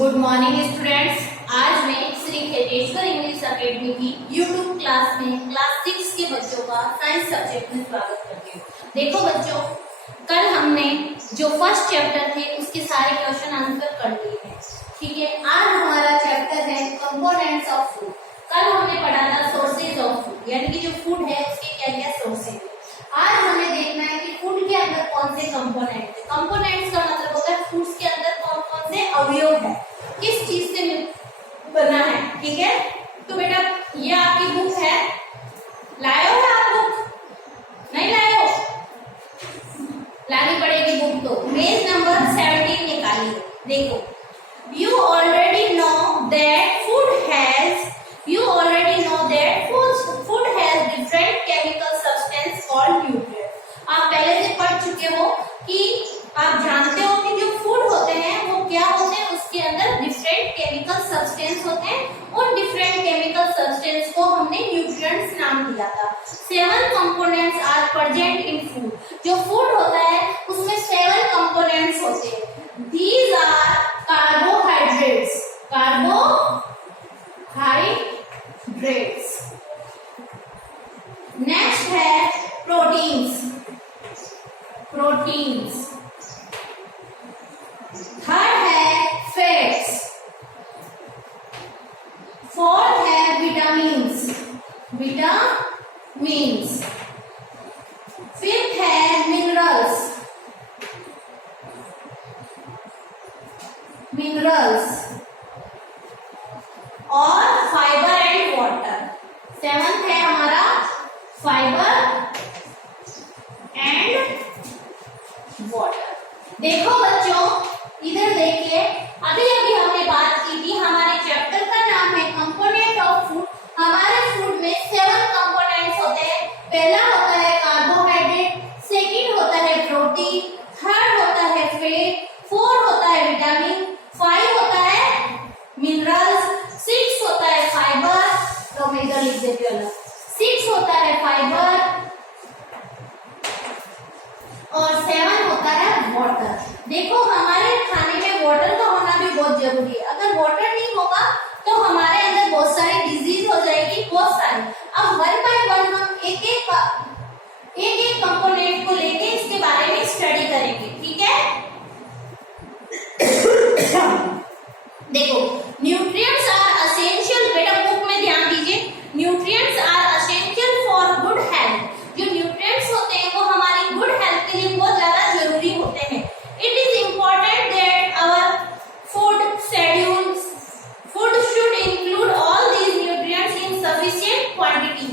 Good morning students. आज मैं Shri Kheteshwar English academy की यूट्यूब क्लास में क्लास 6 के बच्चों का साइंस सब्जेक्ट में स्वागत करती हूँ। देखो बच्चों, कल हमने जो फर्स्ट चैप्टर थे उसके सारे क्वेश्चन आंसर कर लिए हैं, ठीक है। आज हमारा चैप्टर है कंपोनेंट्स ऑफ फूड। कल हमने पढ़ा था सोर्सेज ऑफ फूड, यानी कि जो फूड है उसके क्या क्या सोर्सेज है। आज हमें देखना है कि फूड के अंदर कौन से कंपोनेंट है। कंपोनेंट्स का मतलब होता है फूड्स के अंदर कौन कौन से अवयव है, किस चीज से बना है, ठीक है। तो बेटा ये आपकी बुक है, लाए हो ना आप बुक? नहीं लाए हो? लानी पड़ेगी बुक। तो पेज नंबर 17 निकालिए। देखो, you already know that food has different chemical substance called nutrients। आप पहले से पढ़ चुके हो कि आप जानते हो कि जो फूड होते हैं वो क्या होते हैं, उसके अंदर डिफरेंट केमिकल सब्सटेंस होते हैं। उन डिफरेंट केमिकल सब्सटेंस को हमने न्यूट्रिएंट्स नाम दिया था। 7 components are present in food. जो फूड होता है उसमें 7 कंपोनेंट्स होते हैं। दीज आर कार्बोहाइड्रेट्स, नेक्स्ट है प्रोटीन्स, थर्ड है फैट्स, फोर्थ है विटामिन्स, फिफ्थ है मिनरल्स, और फाइबर एंड वाटर। 7th है हमारा फाइबर एंड वाटर। देखो बच्चों, इधर देखिए, अभी हमने बात की थी, हमारे चैप्टर का नाम है कंपोनेंट ऑफ फूड। हमारे फूड में 7 कंपोनेंट्स होते हैं। पहला होता है कार्बोहाइड्रेट, सेकंड होता है प्रोटीन, थर्ड होता है फैट, 4 होता है विटामिन, 5 होता है मिनरल्स, 6 होता है फाइबर, तो मैं इधर लिख देती हूँ, 6 होता है फाइबर और 7 होता है वाटर। देखो, हमारे खाने में वाटर का होना भी बहुत जरूरी है। अगर वाटर नहीं होगा तो हमारे अंदर बहुत सारी डिजीज हो जाएगी, बहुत सारी। अब 1 बाय 1 हम एक एक कंपोनेंट को लेके इसके बारे में स्टडी करेंगे, ठीक है। देखो, न्यूट्रिएंट्स आर एसेंशियल। बेटा बुक में ध्यान दीजिए, nutrients are essential for good health. जो न्यूट्रिएंट्स होते हैं वो हमारी गुड हेल्थ के लिए बहुत ज्यादा जरूरी होते हैं। It is important that our food should include all these nutrients in sufficient quantity.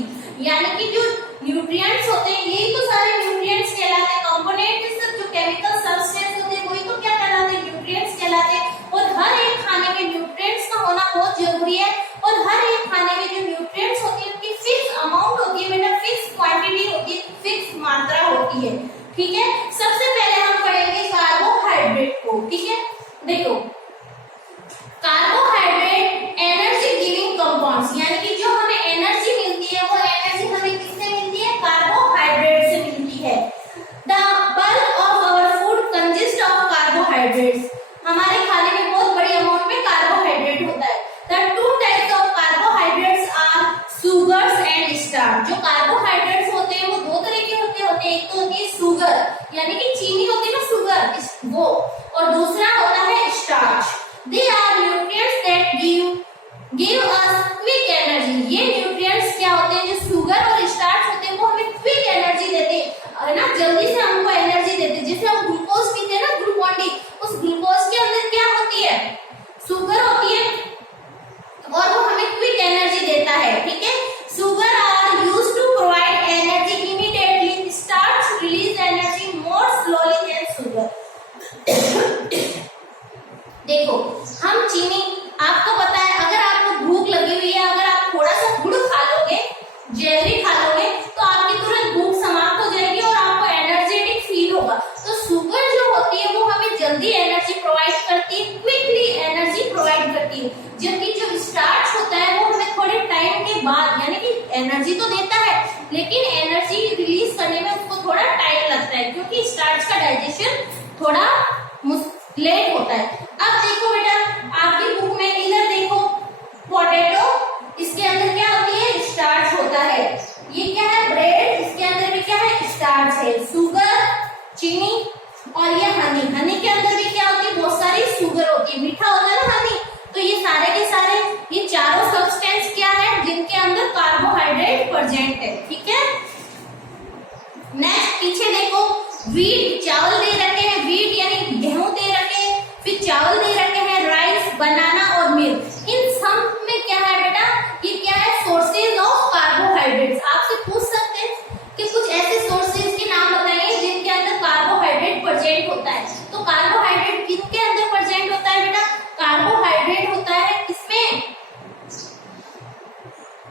यानी कि जो न्यूट्रिएंट्स होते हैं यही तो सारे न्यूट्रिएंट्स कहलाते हैं। कंपोनेंट्स जो केमिकल सब्सटेंस होते हैं वही तो क्या कहलाते हैं, न्यूट्रिएंट्स कहलाते हैं। और हर एक खाने में न्यूट्रिएंट्स का होना बहुत जरूरी है। और हर एक खाने में जो न्यूट्रिएंट्स होती है उनकी फिक्स अमाउंट होती है, बेटा फिक्स क्वांटिटी होती है, फिक्स मात्रा होती है, ठीक है। सबसे पहले हम पढ़ेंगे कार्बोहाइड्रेट को, ठीक है। देखो, कार्बोहाइड्रेट एनर्जी गिविंग कंपाउंड्स, यानी कि जो हमें एनर्जी मिलती है वो एनर्जी हमें किससे मिलती है, कार्बोहाइड्रेट से मिलती है। The bulk of our food consist of carbohydrates. हमारे खाने में बहुत बड़ी अमाउंट में कार्बोहाइड्रेट होता है। The 2 types of carbohydrates are sugars and starch. जो कार्बोहाइड्रेट्स होते हैं वो 2 तरह के होते हैं। एक तो होती है शुगर, यानी कि चीनी होती है ना, शुगर वो, और दूसरा होता है starch. They are nutrients that give us quick energy। ये न्यूट्रिएंट्स क्या होते हैं, जो शुगर और स्टार्च होते हैं वो हमें क्विक एनर्जी देते हैं ना, जल्दी से हमको एनर्जी देते हैं। जैसे हम ग्लूकोज पीते हैं ना, ग्लूकोन-डी, उस ग्लूकोज के अंदर क्या होती है, शुगर होती है, और वो हमें क्विक एनर्जी देता है, ठीक है। Sugar are used to provide energy immediately, starch release energy more slowly than sugar. देखो, हम चीनी, आपको पता है अगर आपको भूख लगी हुई है, अगर आप थोड़ा सा गुड़ खा लोगे, जैगरी खा लोगे, तो आपकी तुरंत भूख समाप्त हो जाएगी और आपको एनर्जेटिक फील होगा। तो शुगर जो होती है वो हमें जल्दी एनर्जी प्रोवाइड करती है, क्विकली एनर्जी प्रोवाइड करती है। जबकि जो स्टार्च होता है वो हमें थोड़े टाइम के बाद, यानी कि एनर्जी तो देता है लेकिन एनर्जी रिलीज करने में उसको थोड़ा टाइम लगता है, क्योंकि स्टार्च का डाइजेशन थोड़ा लेट होता है। अब देखो बेटा, आपके पोटैटो, इसके अंदर क्या होती है, स्टार्च होता है। ये क्या है, ब्रेड, इसके अंदर भी क्या है, स्टार्च है। शुगर, चीनी, और ये हनी, हनी के अंदर भी क्या होती है, बहुत सारी शुगर होती है, मीठा होता है ना हनी। तो ये सारे के सारे ये चारों सब्सटेंस क्या है, जिनके अंदर कार्बोहाइड्रेट प्रेजेंट है। ठीक है, नेक्स्ट पीछे देखो, वीट, चावल दे रखे हैं, वीट यानी गेहूं दे रखे हैं, फिर चावल दे रखे हैं, राइस, बनाना और मिल्क। इन सब में क्या है बेटा, ये क्या है, सोर्सेज ऑफ कार्बोहाइड्रेट्स। आपसे पूछ सकते हैं कि कुछ ऐसे सोर्सेज के नाम बताइए जिनके अंदर कार्बोहाइड्रेट प्रेजेंट होता है। तो कार्बोहाइड्रेट किसके अंदर प्रेजेंट होता है बेटा, कार्बोहाइड्रेट होता है किसमें,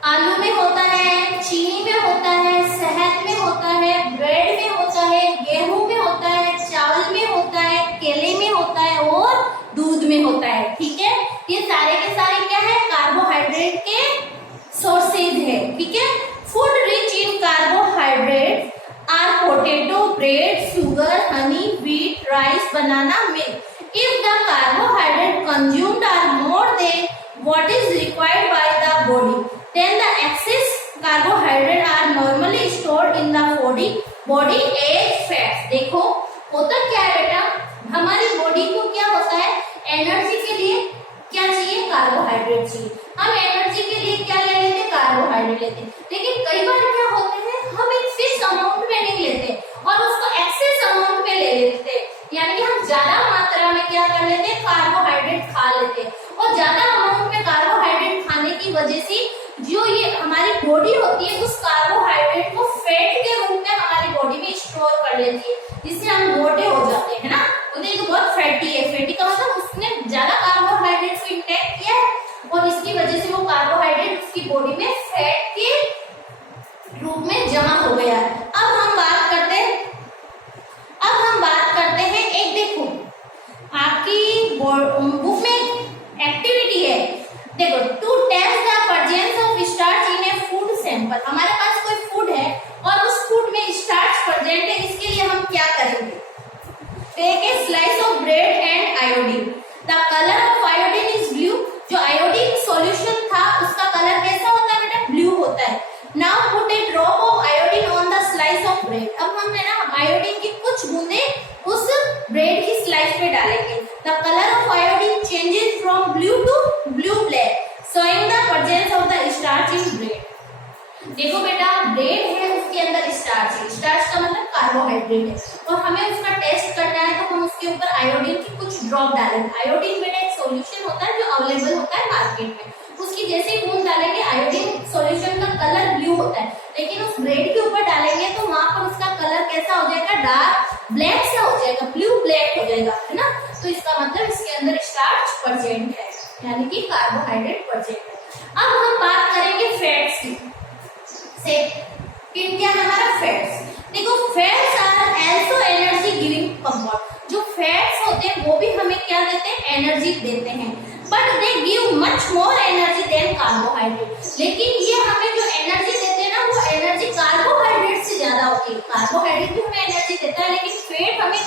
आलू में होता है, चीनी में होता है, शहद में होता है, ब्रेड में होता है, गेहूं में होता है, चावल में होता है, केले में होता है और दूध में होता है। ठीक है, ये सारे के सारे क्या है, कार्बोहाइड्रेट के सोर्सेज है। ठीक है, food rich in carbohydrate are potato, bread, sugar, honey, wheat, rice, banana, milk. If the carbohydrate consumed are more than what is required by the body, then the excess carbohydrate are normally stored in the body as fats. देखो होता क्या है बेटा, हमारी body को क्या होता है, एनर्जी के लिए क्या चाहिए, कार्बोहाइड्रेट चाहिए। हम एनर्जी के लिए क्या ले लेते हैं, कार्बोहाइड्रेट लेते हैं। लेकिन कई बार क्या होते हैं, हम एक फिक्स अमाउंट में नहीं लेते और उसको एक्सेस अमाउंट में ले लेते हैं, यानी कि हम ज्यादा मात्रा में क्या कर लेते हैं, कार्बोहाइड्रेट खा लेते हैं। और ज्यादा अमाउंट में कार्बोहाइड्रेट खाने की वजह से जो ये हमारी बॉडी होती है, उस कार्बोहाइड्रेट को फैट के रूप में हमारी बॉडी में स्टोर कर लेती है, जिससे हम मोटे हो जाते हैं, है ना। तो देखो बहुत फैटी है, फैटी का मतलब उसने ज्यादा कार्बोहाइड्रेट को इंटेक किया है और इसकी वजह से वो कार्बोहाइड्रेट उसकी बॉडी में फैट के रूप में जमा हो गया है। अब हम बात करते हैं, एक देखो आपकी बुक में एक्टिविटी है, देखो, to test the presence of starch in a food sample. हमारे पास कोई फूड है और उस फूड में स्टार्च प्रेजेंट है, इसके लिए हम क्या करेंगे, take a slice of bread and iodine, the colour of iodine is blue. जो आयोडीन सॉल्यूशन था उसका कलर कैसा होता है बेटा, ब्लू होता है। Now put A drop of iodine on the slice of bread. अब हम है ना आयोडीन की कुछ बूंदे उस ब्रेड की स्लाइस पे डालेंगे। The colour of iodine changes from blue to blue black, showing the presence of the starch in bread. देखो बेटा, ब्रेड है, उसके अंदर स्टार्च है, स्टार्च का मतलब कार्बोहाइड्रेट है, और हमें उसका टेस्ट करना है तो हम उसके ऊपर आयोडीन की कुछ ड्रॉप डालेंगे। आयोडीन बेटा एक सॉल्यूशन होता है जो अवेलेबल होता है मार्केट में, उसकी जैसे ही बूंद डालेंगे आयोडीन सॉल्यूशन का कलर ब्लू होता है, लेकिन उस ब्रेड के ऊपर डालेंगे तो वहां पर उसका कलर कैसा हो जाएगा, डार्क ब्लैक सा हो जाएगा, ब्लू ब्लैक हो जाएगा, है ना। तो इसका मतलब इसके अंदर स्टार्च प्रेजेंट है, यानी कि कार्बोहाइड्रेट प्रेजेंट है। अब हम बात करेंगे फैट्स की। क्या है हमारा फैट्स, देखो fats are also energy giving compound. जो फैट्स होते हैं वो भी हमें क्या देते हैं, एनर्जी देते हैं, but they give much more energy than carbohydrate. लेकिन ये हमें जो एनर्जी देते हैं ना, वो एनर्जी कार्बोहाइड्रेट से ज्यादा होती है। कार्बोहाइड्रेट भी हमें एनर्जी देता है, लेकिन फैट हमें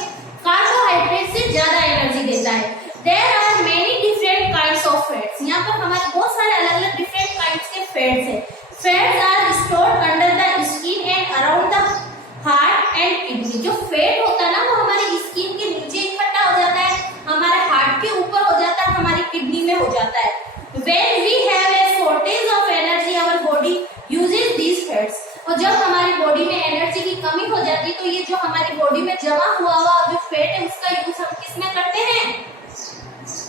कार्बोहाइड्रेट से ज्यादा एनर्जी देता है। There are many different kinds of fats. यहाँ पर हमारे बहुत सारे अलग अलग डिफरेंट काइंड्स के फैट्स हैं। Fats are stored under the skin and around the heart and kidney. जो फैट होता है ना, वो हमारी स्किन के नीचे इकट्ठा हो जाता है, हमारे हार्ट के ऊपर हो जाता है, हमारी किडनी में हो जाता है। When we have a shortage of energy, our body uses these fats। और जब हमारी बॉडी में एनर्जी की कमी हो जाती है तो ये जो हमारी बॉडी में जमा हुआ जो फैट है उसका यूज हम किस में करते हैं,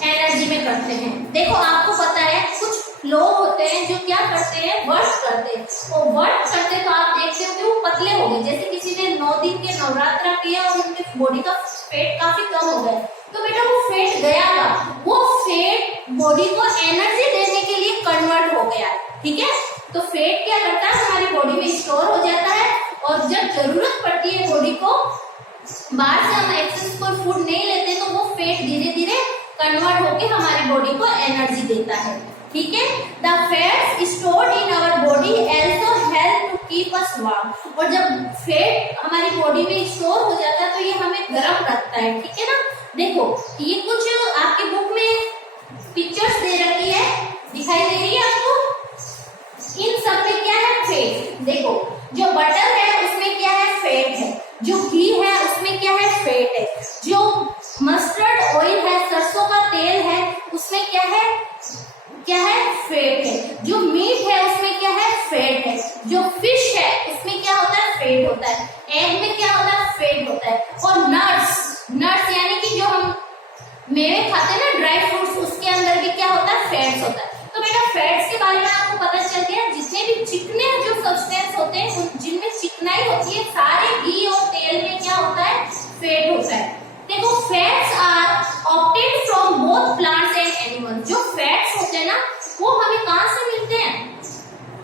एनर्जी में करते हैं। देखो आपको पता है कुछ लोग होते हैं जो क्या करते हैं, वर्क करते हैं, तो वर्क करते तो आप देखते हो कि वो पतले हो गए। जैसे किसी ने 9 दिन के नवरात्रा किया और उनके बॉडी का फैट काफी कम हो गया, तो बेटा वो फैट गया था, वो फैट बॉडी को एनर्जी देने के लिए कन्वर्ट हो गया, ठीक है। तो फैट क्या करता है, हमारी बॉडी में स्टोर हो जाता है, और जब जरूरत पड़ती है बॉडी को, बाहर से हम एक्सेस कोई फूड नहीं लेते तो वो फैट धीरे धीरे कन्वर्ट होके हमारी बॉडी को एनर्जी देता है, ठीक है। The fats stored in our body also help to keep us warm. और जब फैट हमारी बॉडी में स्टोर हो जाता है तो ये हमें गर्म रखता है, ठीक है ना। देखो ये कुछ आपके बुक में पिक्चर्स दे रखी है दिखाई दे रही है आपको? इन सब में क्या है? फैट। देखो जो बटर है उसमें क्या है? फैट है। जो घी है उसमें क्या है? फैट है। जो मस्टर्ड ऑयल है, सरसों का तेल है, उसमें क्या है? क्या है? फैट है। जो मीट है उसमें क्या है? फैट है। जो फिश है उसमें क्या होता है? फैट होता है। एग में क्या होता है? फैट होता है। और नट्स यानी कि जो हम मेवे खाते हैं ना, ड्राई फ्रूट्स, उसके अंदर भी क्या होता है? फैट्स होता है। तो बेटा फैट्स के बारे में आपको पता चल गया। जितने भी चिकने जो सब्सटेंस होते हैं, जिनमें चिकनाई होती है, सारे घी और तेल में क्या होता है? फैट होता है। देखो fats are obtained from both plants and animals. जो फैट्स होते हैं ना, वो हमें कहाँ से मिलते हैं?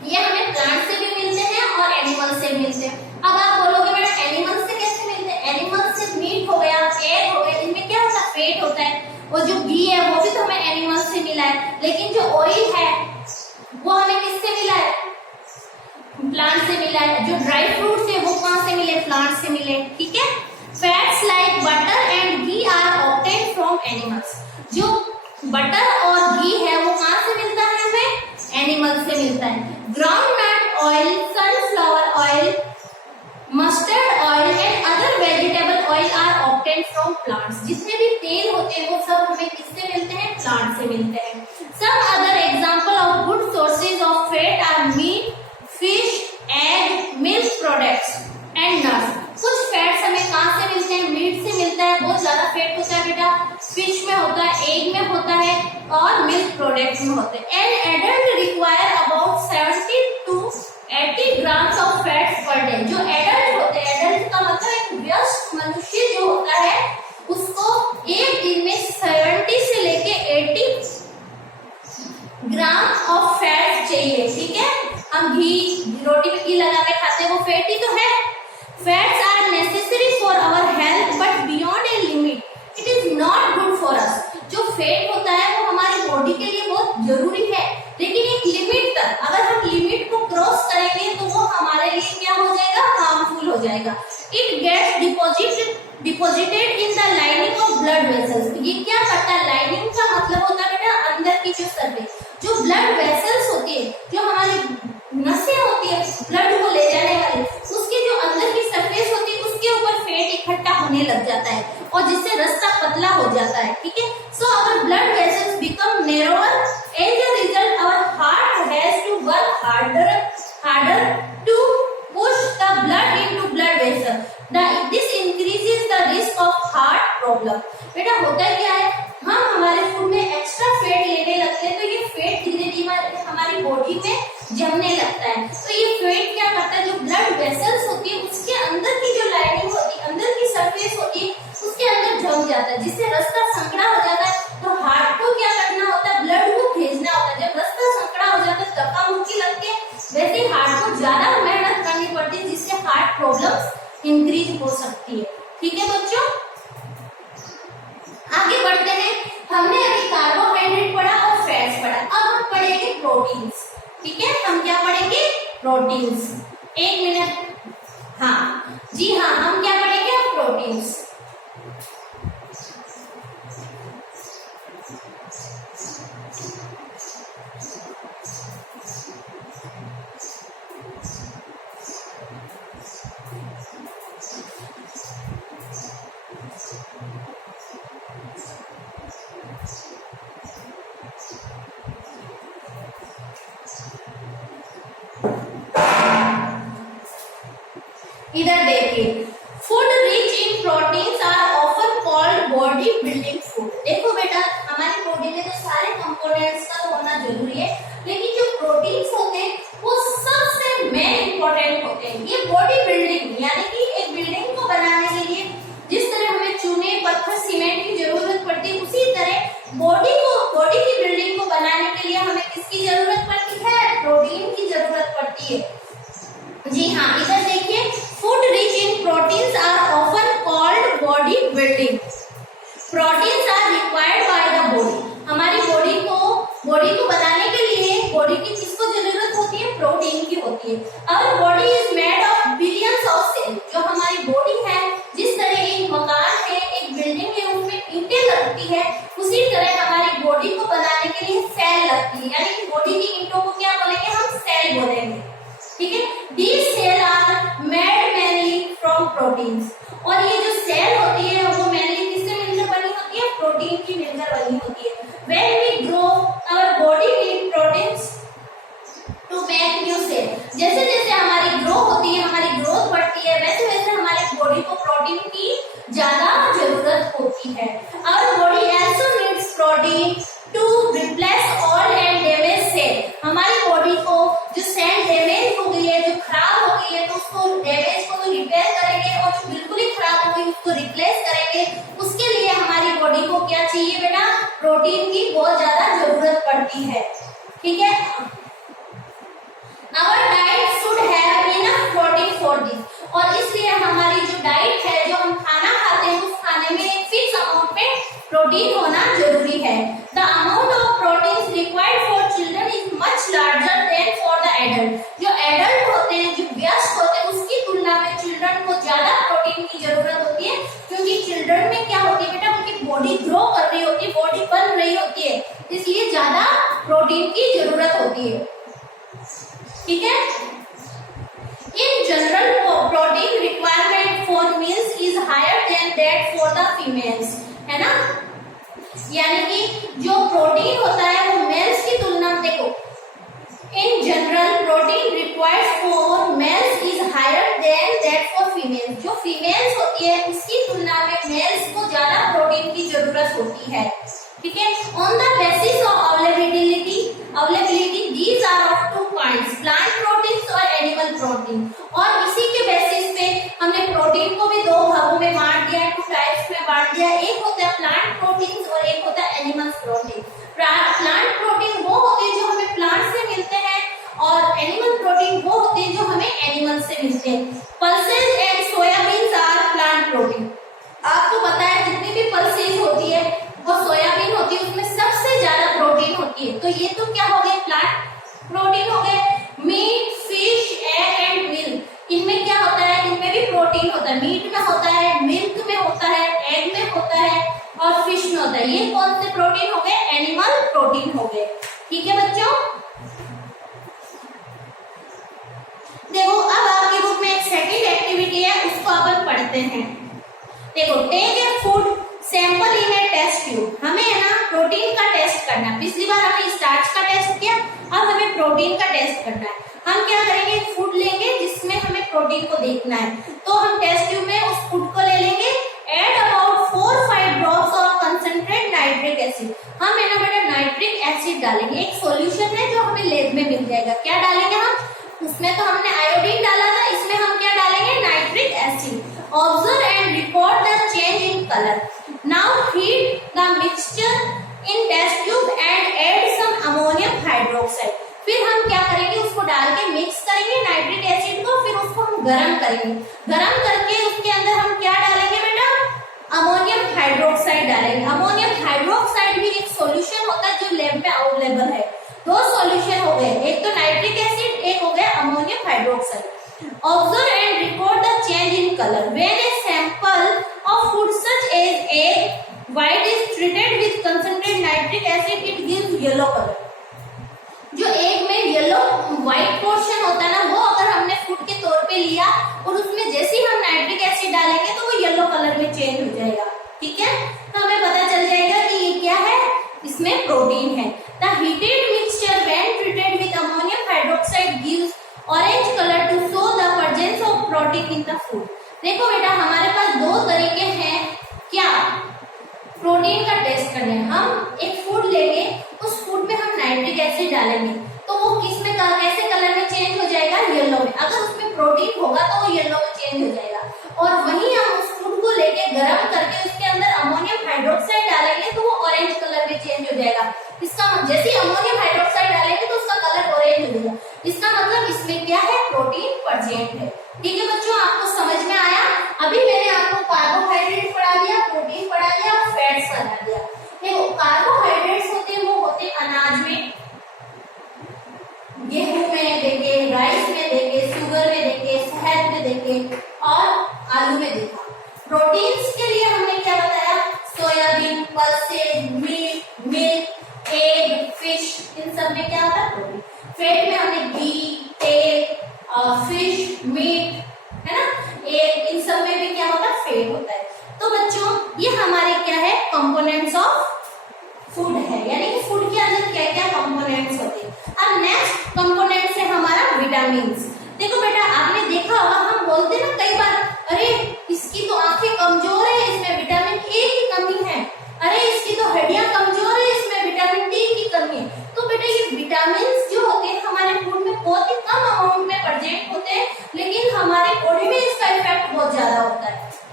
ये हमें प्लांट से भी मिलते हैं और एनिमल से भी मिलते हैं। अब आप बोलोगे बेटा एनिमल से कैसे मिलते हैं? एनिमल से मीट हो गया, एग हो गया, इनमें क्या होता है? फैट होता है। और जो घी है वो भी तो हमें एनिमल से मिला है। लेकिन जो ऑयल है वो हमें किससे मिला है? प्लांट से मिला है। जो ड्राई फ्रूट्स है वो कहाँ से मिले? प्लांट से मिले। ठीक है। Fats like butter and ghee are obtained from animals. जो बटर और घी है वो कहाँ से मिलता है? हमें एनिमल से मिलता है। Groundnut oil, sunflower oil, mustard oil and other vegetable oil are obtained from plants. जितने भी तेल होते हैं वो सब हमें किससे मिलते हैं? प्लांट से मिलते हैं। Some other example of good sources of fat are meat, fish, egg, milk products and nuts. कुछ फैट्स हमें कहाँ से मिलते हैं? मीट से मिलता है, बहुत ज्यादा फैट होता है बेटा। फिश में होता है, एग में होता है और मिल्क प्रोडक्ट्स में होते हैं। An adult require about 70 to 80 grams of fats per day. जो एडल्ट होते हैं, एडल्ट का मतलब एक वयस्क मनुष्य जो होता है, उसको एक दिन में 70 से लेके 80 ग्राम ऑफ फैट चाहिए। ठीक है। हम घी, रोटी में घी लगा के खाते हैं, वो फैट ही तो है। Fats are necessary for our health but beyond a limit it is not good for us. जो फैट होता है वो हमारी बॉडी के लिए बहुत जरूरी है, लेकिन एक लिमिट तक। अगर हम लिमिट को क्रॉस करेंगे तो वो हमारे लिए क्या हो जाएगा? हार्मफुल हो जाएगा। It gets deposited in the lining of blood vessels. ये क्या करता है? लाइनिंग का मतलब होता है बेटा अंदर की जो सरफेस, जो ब्लड वेसल्स होती है, जो हमारी नसें होती है ब्लड को ले जाने वाली, उसकी जो अंदर की सरफेस होती है उसके ऊपर फैट इकट्ठा होने लग जाता है और जिससे रास्ता पतला हो जाता है। ठीक है। So our blood vessels become narrower. As a result our heart has to work harder to push the blood into blood vessel. This increases the risk of heart problem. बेटा होता क्या है? हम हमारे फूड में एक्स्ट्रा फैट लेने लगते हैं तो ये फैट धीरे धीरे हमारी बॉडी में जमने लगता है। तो ये फैट क्या करता है? जो ब्लड वेसल्स होती है उसके अंदर की जो लाइनिंग होती है, अंदर की सरफेस होती है, उसके अंदर जम जाता है, जिससे रास्ता संकड़ा हो जाता है। तो हार्ट को क्या करना होता है? ब्लड को भेजना होता है। जब रास्ता संकड़ा हो जाता है, धक्का मुक्की लगती है, वैसे हार्ट को ज्यादा मेहनत करनी पड़ती है, जिससे हार्ट प्रॉब्लम्स इंक्रीज हो सकती है। ठीक है बच्चों, आगे बढ़ते हैं। हमने अभी कार्बोहाइड्रेट पढ़ा और फैट्स पढ़ा। अब हम पढ़ेंगे प्रोटीन्स। ठीक है, हम क्या पढ़ेंगे? प्रोटीन्स। एक मिनट। हाँ जी हाँ, हम क्या पढ़ेंगे? प्रोटीन्स। इधर देखिए, food rich in proteins are often called body building food. देखो बेटा, हमारी बॉडी में तो सारे कंपोनेंट्स का तो होना जरूरी है, लेकिन जो प्रोटीन्स होते हैं वो सबसे मेन इंपॉर्टेंट होते हैं। ये बॉडी बिल्डिंग यानी कि एक बिल्डिंग को बनाने के लिए जिस तरह हमें चूने, पत्थर, सीमेंट की जरूरत पड़ती है, उसी तरह बॉडी की बिल्डिंग को बनाने के लिए हमें किसकी जरूरत पड़ती है? प्रोटीन की जरूरत पड़ती है। जी हाँ, इधर देखिए, food rich in proteins are often called body building. Proteins are required by the body. हमारी बॉडी को बनाने के लिए बॉडी की किसको जरूरत होती है? प्रोटीन की होती है। Our body is made of billions of cell. जो हमारी बॉडी है, जिस तरह एक मकान है, एक बिल्डिंग है, उसमें ईंटें लगती है, उसी तरह हमारी प्रोटीन्स। और ये जो सेल होती है वो मेनली किससे मिलकर बनी होती है? प्रोटीन की मिलकर बनी होती है। When we grow, our body need proteins to make new cell. जैसे जैसे हमारी ग्रो होती है, हमारी ग्रोथ बढ़ती है, वैसे वैसे हमारे बॉडी को प्रोटीन की ज्यादा जरूरत होती है। Our body also needs protein to replace all and damaged cell. हमारी बॉडी को जो सेल डैमेज हो गई है, जो खराब हो गई है, तो उसको डैमेज को तो रिपेयर करेंगे और जो बिल्कुल ही खराब हो गई उसको रिप्लेस करेंगे। उसके लिए हमारी बॉडी को क्या चाहिए बेटा? प्रोटीन की बहुत ज्यादा जरूरत पड़ती है। ठीक है, Our diet should have enough protein for this. और इसलिए हमारी जो डाइट है, जो हम खाना खाते हैं, उस खाने में एक फिक्स अमाउंट में प्रोटीन होना जरूरी है। The amount of proteins required for children is much larger than for the adult. जो एडल्ट होते हैं, जो वयस्क होते हैं, उसकी तुलना में चिल्ड्रन को ज्यादा प्रोटीन की जरूरत होती है, क्योंकि चिल्ड्रन में क्या होती है बेटा? उनकी बॉडी ग्रो कर रही होती है, बॉडी बन रही होती है, इसलिए ज्यादा प्रोटीन की जरूरत होती है। ठीक है, in general protein requirement for males is higher than that for the females, है ना? यानी कि जो प्रोटीन होता है वो मेल्स की तुलना में, देखो, in general protein required for males is higher than that for females. जो फीमेल्स होती है उसकी तुलना में मेल्स को ज्यादा प्रोटीन की जरूरत होती है। ठीक है, on the basis of availability these are of two kinds, plant proteins और एनिमल प्रोटीन। और इसी के बेसिस पे हमने प्रोटीन को भी दो भागों में बांट दिया, टू टाइप्स में बांट दिया। एक होता है प्लांट प्रोटीन्स और एक होता है एनिमल प्रोटीन। प्लांट प्रोटीन वो होते हैं जो हमें प्लांट से मिलते हैं और एनिमल प्रोटीन वो होते हैं जो हमें एनिमल से मिलते हैं। Pulses and soybeans are plant protein. आपको पता है जितनी भी पल्सेस होती है वो सोयाबीन होती है, उसमें सबसे ज्यादा प्रोटीन होती है। तो ये तो क्या हो गए? प्लांट प्रोटीन हो गए। Meat, fish, egg and milk, इनमें क्या होता है? इनमें भी प्रोटीन होता है। मीट में होता है, मिल्क में होता है, एग में होता है और फिश में होता है। ये कौन से प्रोटीन हो गए? एनिमल प्रोटीन हो गए। ठीक है बच्चों, देखो अब आपकी बुक में एक सेकंड एक्टिविटी है, उसको अपन पढ़ते हैं। देखो, take a food sample in a test tube. हमें है ना प्रोटीन का टेस्ट करना है। पिछली बार हमने स्टार्च का टेस्ट किया, अब हमें प्रोटीन का टेस्ट करना है। हम क्या करेंगे? फूड लेंगे जिसमें हमें प्रोटीन को देखना है। तो हम टेस्ट ट्यूब में उस फूड को ले लेंगे। Add about 4-5 drops of concentrate nitric acid. हम है ना बेटा नाइट्रिक एसिड डालेंगे। एक सॉल्यूशन है जो हमें लैब में मिल जाएगा। क्या डालेंगे हम? उसमें तो हमने आयोडीन डाला था, इसमें हम क्या डालेंगे? Nitric acid. Observe and record the change in colour. Now heat the mixture in test tube and add some ammonium hydroxide. फिर हम क्या करेंगे? उसको डाल के मिक्स करेंगे नाइट्रिक एसिड को, फिर उसको हम गरम करेंगे। गरम करके उसके अंदर हम क्या डालेंगे बेटा? अमोनियम हाइड्रोक्साइड डालेंगे। अमोनियम हाइड्रोक्साइड भी एक सॉल्यूशन होता है जो लैब में अवेलेबल है। दो सॉल्यूशन हो गए, एक तो नाइट्रिक एसिड, एक हो गया ammonium hydroxide. Observe and record the change in color. When a sample of food such as egg white is treated with concentrated nitric acid, it gives yellow color. जो egg में yellow white portion होता है ना, वो अगर हमने food के तौर पे लिया और उसमें जैसे ही हम नाइट्रिक एसिड डालेंगे तो वो येलो कलर में चेंज हो जाएगा। ठीक है, तो हमें पता चल जाएगा कि ये क्या है, इसमें प्रोटीन है। The heated mixture when treated with ammonium hydroxide gives orange color to show the presence of protein in the food. देखो बेटा, हमारे पास दो तरीके हैं क्या प्रोटीन का टेस्ट करने। हम एक फूड लेंगे, उस फूड में हम नाइट्रिक एसिड डालेंगे तो वो किस में कैसे कलर में चेंज हो जाएगा? येलो में। अगर उसमें प्रोटीन होगा तो वो येलो में चेंज हो जाएगा। और वहीं हम उस फूड को लेके गर्म करके उसके अंदर अमोनियम हाइड्रोक्साइड डालेंगे तो वो ऑरेंज कलर में चेंज हो जाएगा। इसका जैसे अमोनियम हाइड्रोक्साइड डालेंगे तो उसका कलर ऑरेंज हो जाएगा। इसका मतलब इसमें क्या है? प्रोटीन प्रेजेंट है। ठीक है बच्चों, आपको समझ में आया? अभी मैंने आपको कार्बोहाइड्रेट पढ़ा दिया, प्रोटीन पढ़ा दिया, फैट्स पढ़ा दिया। देखो, कार्बोहाइड्रेट्स होते हैं वो होते अनाज में, गेहूं में देंगे, राइस में देंगे, शुगर में देंगे, शहद में देंगे और आलू में देखा। प्रोटीन्स के लिए हमने क्या बताया? Soybean, pulses, meat, milk, egg, fish, इन सब में क्या होता है? प्रोटीन। फैट में हमने घी, तेल, फिश, मीट, है ना, एग, इन सब में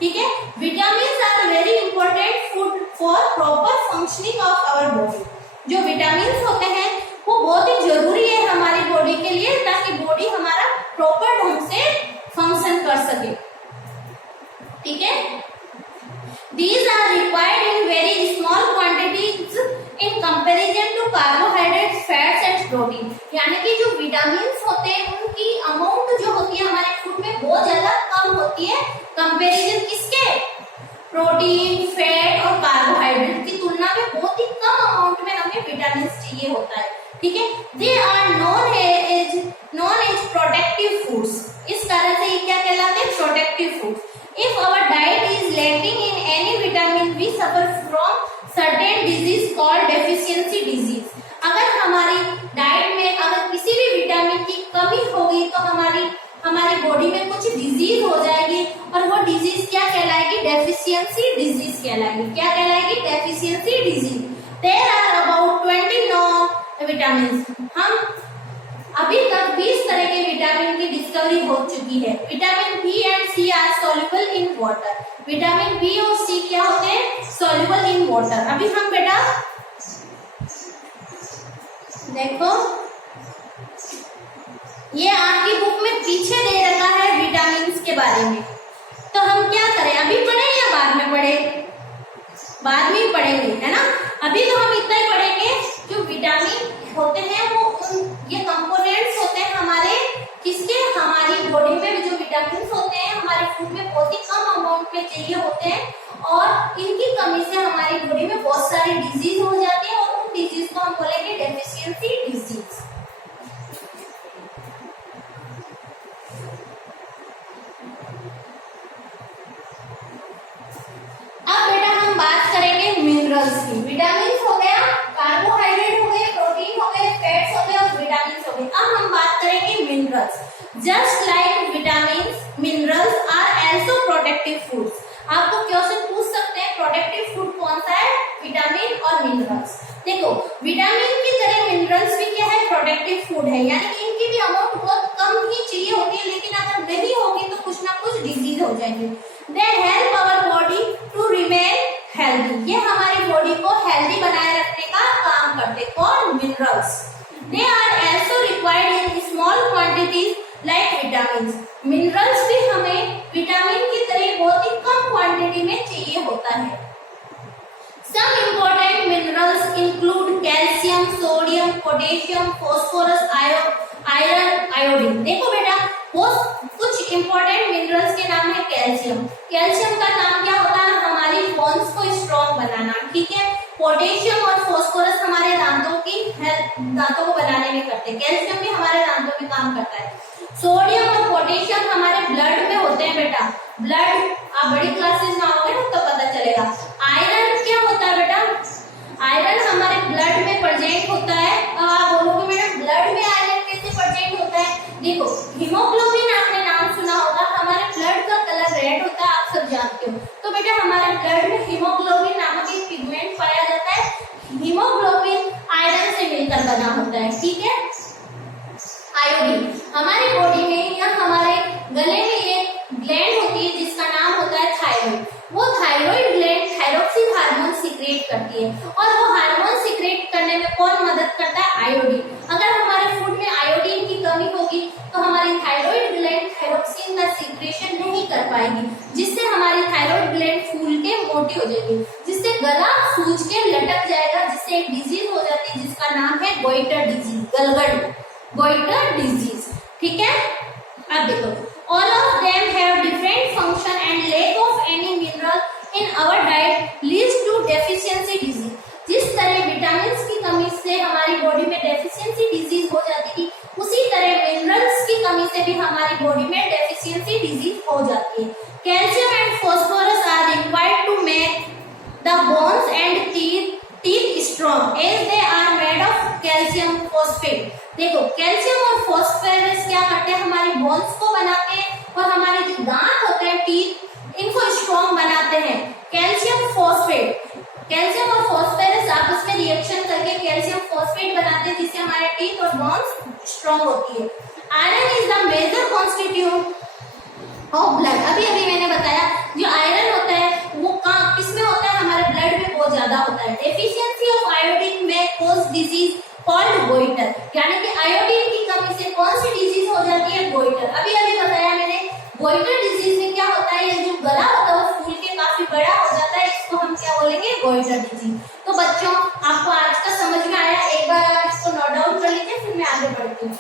ठीक है। Vitamin are very important food for proper functioning of our body. जो विटामिन होते हैं वो बहुत ही जरूरी है हमारी बॉडी के लिए, ताकि बॉडी हमारा प्रॉपर ढंग से फंक्शन कर सके, ठीक है। These are required in very small quantities in comparison to carbohydrates, fats and protein। यानी कि जो विटामिन होते हैं उनकी अमाउंट जो होती है हमारे फूड में बहुत ज्यादा कम होती है, कंपैरिजन किसके, प्रोटीन, फैट और कार्बोहाइड्रेट की तुलना में बहुत ही कम अमाउंट में हमें विटामिन चाहिए होता है, ठीक है। They are known as protective foods. इस कारण से ये क्या कहलाते हैं, protective foods. If our diet is lacking in any vitamin, we suffer from certain disease called deficiency disease। अगर हमारी डाइट में अगर किसी भी विटामिन की कमी होगी तो हमारी बॉडी में कुछ डिजीज हो जाएगी, और वो डिजीज क्या कहलाएगी, डेफिशिएंसी डिजीज कहलाएगी। क्या कहलाएगी, deficiency disease. There are about 20 known vitamins। हम अभी तक 20 तरह के विटामिन की डिस्कवरी हो चुकी है। Vitamin B and C are soluble in water. Vitamin B और सी क्या होते हैं, सॉल्युबल इन वाटर। अभी हम बेटा देखो, ये आपकी बुक में पीछे दे रखा है विटामिन के बारे में, तो हम क्या करें, अभी पढ़े या बाद में पढ़े, बाद में ही पढ़ेंगे, है ना। अभी तो हम इतना ही पढ़ेंगे, जो विटामिन होते हैं वो ये कंपोनेंट्स होते हैं हमारे किसके, हमारी बॉडी में जो विटामिन होते हैं हमारे फूड में बहुत ही कम अमाउंट में चाहिए होते हैं, और इनकी कमी से हमारी बॉडी में बहुत सारी डिजीज हो जाती है, और उन डिजीज को हम बोलेंगे डेफिशिएंसी डिजीज। अब बेटा हम बात करेंगे मिनरल्स की। विटामिन हो गया, कार्बोहाइड्रेट हो गए, प्रोटीन हो गए, फैट्स हो गए और विटामिन हो गए। अब हम बात करेंगे minerals. Just like vitamin, minerals are also protective foods. आपको क्वेश्चन पूछ सकते हैं प्रोटेक्टिव फूड कौन सा है, विटामिन और मिनरल्स। देखो, विटामिन की तरह मिनरल्स भी क्या है, प्रोटेक्टिव फूड है, यानी कि इनकी भी अमाउंट बहुत कम ही चाहिए होती है, लेकिन अगर नहीं होगी तो कुछ ना कुछ डिजीज हो जाएंगे। They help our body to remain healthy. ये हमारी बॉडी को हेल्दी बनाए रखने का काम करते, कौन, minerals. They are also required in small quantities like vitamin. Minerals भी हमें विटामिन की तरह बहुत ही कम क्वांटिटी में चाहिए होता है। Some important minerals include calcium, sodium, potassium, phosphorus, iron, iodine। देखो बेटा, कुछ इंपॉर्टेंट मिनरल्स के नाम है कैल्शियम। कैल्शियम का काम क्या होता है, हमारी बोन्स को स्ट्रॉन्ग बनाना, ठीक है। पोटेशियम और फास्फोरस हमारे दांतों को बनाने में करते हैं। कैल्शियम भी हमारे दांतों में काम करता है। सोडियम और पोटेशियम हमारे ब्लड में होते हैं बेटा, ब्लड आप बड़ी क्लासेस में आओगे ना तो पता चलेगा। आयरन क्या होता है बेटा, आयरन हमारे ब्लड में प्रेजेंट होता है। अब आप बोलोगे मैडम ब्लड में आयरन कैसे प्रेजेंट होता है, देखो हीमोग्लोबिन आपने नाम सुना होगा, हमारे ब्लड का कलर रेड होता है, आप सब जानते हो। तो बेटा हमारे ब्लड में हीमोग्लोबिन नामक एक पिगमेंट पाया जाता है। हीमोग्लोबिन आयरन से मिलकर बना होता है, ठीक है। आयोडीन हमारी बॉडी में या हमारे गले में एक ग्लैंड होती है जिसका नाम होता है थायराइड। वो thyroid gland thyroxine hormone secrete करती है, और वो हार्मोन सीक्रेट करने में कौन मदद करता है, आयोडीन। अगर हमारे फूड में आयोडीन की कमी होगी तो हमारी थायराइड ग्लैंड थायरोक्सिन का सीक्रेशन नहीं कर पाएगी, जिससे हमारी थायराइड ग्लैंड फूल के मोटी हो जाएगी, जिससे गला सूज के लटक जाएगा, जिससे एक डिजीज हो जाती है जिसका नाम है गोइटर डिजीज, गलगंड, गोइटर डिजीज, ठीक है। अब देखो, all of them have different function and lack of any mineral in our diet leads to deficiency disease। जिस तरह विटामिन की कमी से हमारी बॉडी में डेफिशिएंसी डिजीज हो जाती थी, उसी तरह मिनरल्स की कमी से भी हमारी बॉडी में डेफिशिएंसी डिजीज हो जाती है। Calcium and phosphorus are required to make the bones and teeth strong as they are made of calcium phosphate. देखो, कैल्शियम और फास्फोरस क्या करते हैं, हमारी बोन्स को बनाते हैं, और हमारे जो दांत होते हैं, टीथ, इनको स्ट्रॉन्ग बनाते हैं। कैल्शियम फॉस्फेट, कैल्शियम और फास्फोरस आपस में रिएक्शन करके कैल्शियम फॉस्फेट बनाते हैं, जिससे हमारे टीथ और बोन्स स्ट्रॉन्ग होती है। Iron is the major constitute of blood. अभी अभी मैंने बताया जो आयरन होता है वो कहाँ किसमें होता है, हमारे ब्लड में बहुत ज्यादा होता है। डेफिशिएंसी ऑफ आयोडीन में कॉज डिजीज कॉल्ड गोइटर, यानी कि आयोडीन की कमी से कौन सी डिजीज हो जाती है, गोइटर। अभी अभी बताया मैंने गोइटर डिजीज में क्या होता है, ये जो गला होता है वो फूल के काफी बड़ा हो जाता है, इसको हम क्या बोलेंगे, गोइटर डिजीज। तो बच्चों आपको आज का समझ में आया, एक बार आप इसको नोट डाउन कर लीजिए, फिर मैं आगे बढ़ती हूँ।